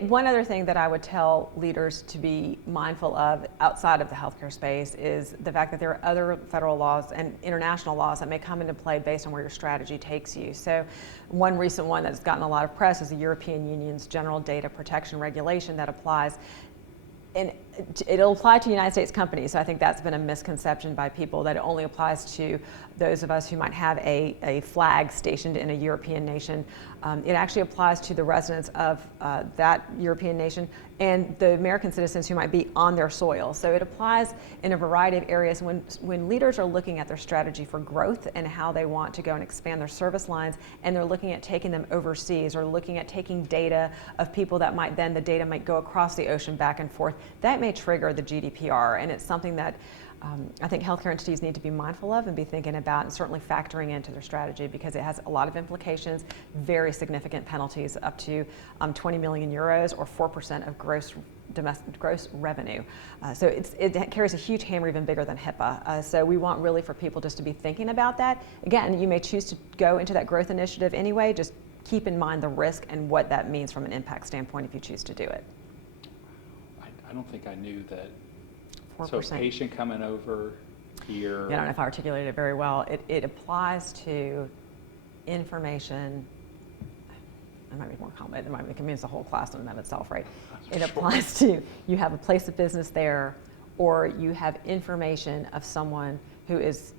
One other thing that I would tell leaders to be mindful of outside of the healthcare space is the fact that there are other federal laws and international laws that may come into play based on where your strategy takes you. So one recent one that's gotten a lot of press is the European Union's General Data Protection Regulation that applies, and it'll apply to United States companies. So I think that's been a misconception by people, that it only applies to those of us who might have a flag stationed in a European nation. It actually applies to the residents of that European nation and the American citizens who might be on their soil. So it applies in a variety of areas. When leaders are looking at their strategy for growth and how they want to go and expand their service lines, and they're looking at taking them overseas, or looking at taking data of people that might then, the data might go across the ocean back and forth, that may trigger the GDPR. And it's something that I think healthcare entities need to be mindful of and be thinking about, and certainly factoring into their strategy, because it has a lot of implications, very significant penalties, up to 20 million euros or 4% of gross revenue. So it carries a huge hammer, even bigger than HIPAA. So we want really for people just to be thinking about that. Again, you may choose to go into that growth initiative anyway, just keep in mind the risk and what that means from an impact standpoint if you choose to do it. I don't think I knew that. 4%. So a patient coming over here. I don't know if I articulated it very well. It applies to information. It might be more common. It might be convince the whole class in and of itself, right? It applies to, you have a place of business there, or you have information of someone who is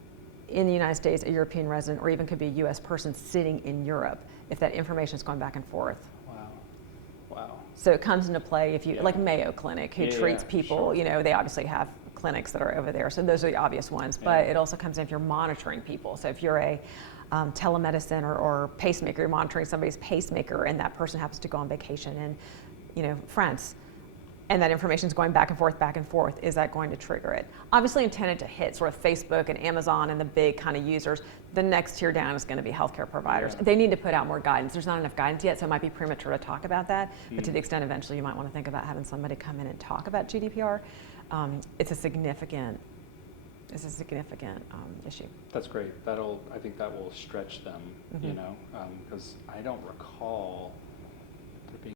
in the United States, a European resident, or even could be a U.S. person sitting in Europe, if that information is going back and forth. Wow. So it comes into play if you, like Mayo Clinic, who treats people, sure. They obviously have clinics that are over there. So those are the obvious ones, but it also comes in if you're monitoring people. So if you're a telemedicine or pacemaker, you're monitoring somebody's pacemaker, and that person happens to go on vacation in, France, and that information is going back and forth, is that going to trigger it? Obviously intended to hit sort of Facebook and Amazon and the big kind of users. The next tier down is going to be healthcare providers. They need to put out more guidance. There's not enough guidance yet, so it might be premature to talk about that. But to the extent eventually you might want to think about having somebody come in and talk about GDPR, it's a significant issue. That's great. I think that will stretch them, because I don't recall